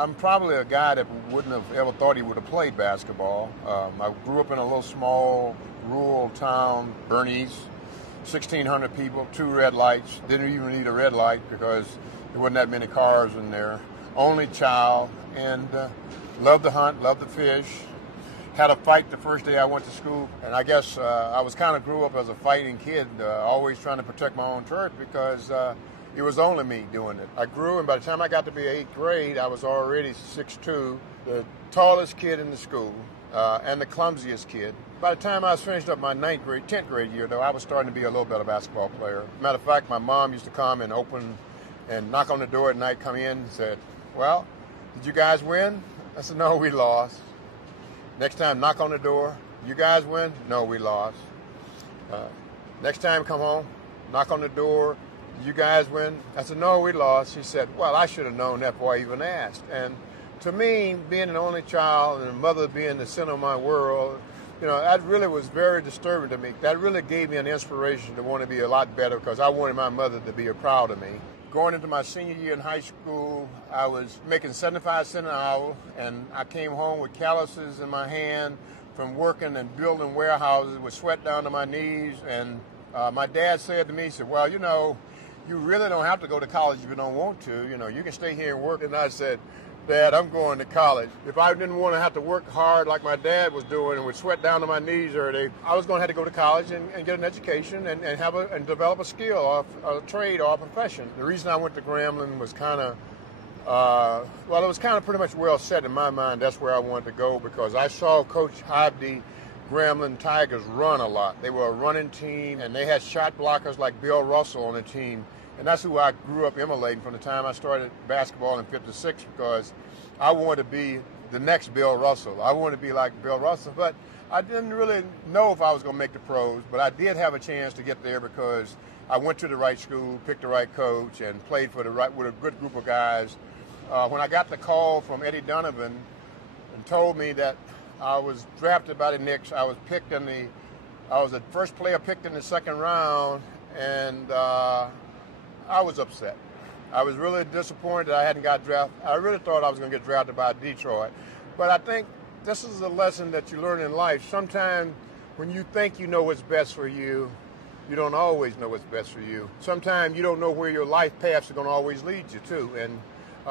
I'm probably a guy that wouldn't have ever thought he would have played basketball. I grew up in a little small rural town, Bernice, 1,600 people, 2 red lights. Didn't even need a red light because there wasn't that many cars in there. Only child, and loved to hunt, loved to fish. Had a fight the first day I went to school, and I guess I was kind of grew up as a fighting kid, always trying to protect my own turf because it was only me doing it. I grew, and by the time I got to be 8th grade, I was already 6'2", the tallest kid in the school, and the clumsiest kid. By the time I was finished up my 10th grade year, though, I was starting to be a little better basketball player. Matter of fact, my mom used to come and open and knock on the door at night, come in and said, "Well, did you guys win?" I said, "No, we lost." Next time, knock on the door. "You guys win?" "No, we lost." Next time, come home, knock on the door. "Did you guys win?" I said, "No, we lost." She said, "Well, I should have known that before I even asked." And to me, being an only child and a mother being the center of my world, you know, that really was very disturbing to me. That really gave me an inspiration to want to be a lot better because I wanted my mother to be proud of me. Going into my senior year in high school, I was making 75 cents an hour, and I came home with calluses in my hand from working and building warehouses with sweat down to my knees. And my dad said to me, he said, "Well, you know, you really don't have to go to college if you don't want to. You know, you can stay here and work." And I said, "Dad, I'm going to college. If I didn't want to have to work hard like my dad was doing and with sweat down to my knees every day, I was going to have to go to college and get an education and develop a skill or a trade or a profession." The reason I went to Grambling was kind of, well, it was kind of pretty much well set in my mind. That's where I wanted to go because I saw Coach Hobdy Grambling Tigers run a lot. They were a running team, and they had shot blockers like Bill Russell on the team. And that's who I grew up emulating from the time I started basketball in '56 because I wanted to be the next Bill Russell. I wanted to be like Bill Russell, but I didn't really know if I was going to make the pros, but I did have a chance to get there because I went to the right school, picked the right coach, and played with a good group of guys. When I got the call from Eddie Donovan and told me that I was drafted by the Knicks, I was the first player picked in the 2nd round, and I was upset. I was really disappointed that I hadn't got drafted. I really thought I was going to get drafted by Detroit. But I think this is a lesson that you learn in life. Sometimes when you think you know what's best for you, you don't always know what's best for you. Sometimes you don't know where your life paths are going to always lead you to. And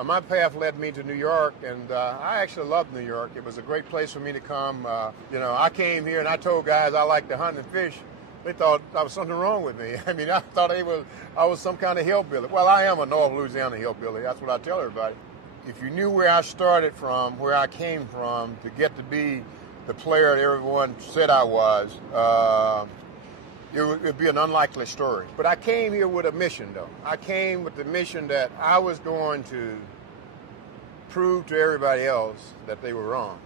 my path led me to New York, and I actually loved New York. It was a great place for me to come. You know, I came here and I told guys I like to hunt and fish. They thought there was something wrong with me. I mean, I thought I was some kind of hillbilly. Well, I am a North Louisiana hillbilly. That's what I tell everybody. If you knew where I started from, where I came from, to get to be the player that everyone said I was, it would be an unlikely story. But I came here with a mission, though. I came with the mission that I was going to prove to everybody else that they were wrong.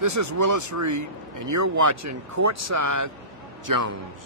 This is Willis Reed, and you're watching Courtside Jones.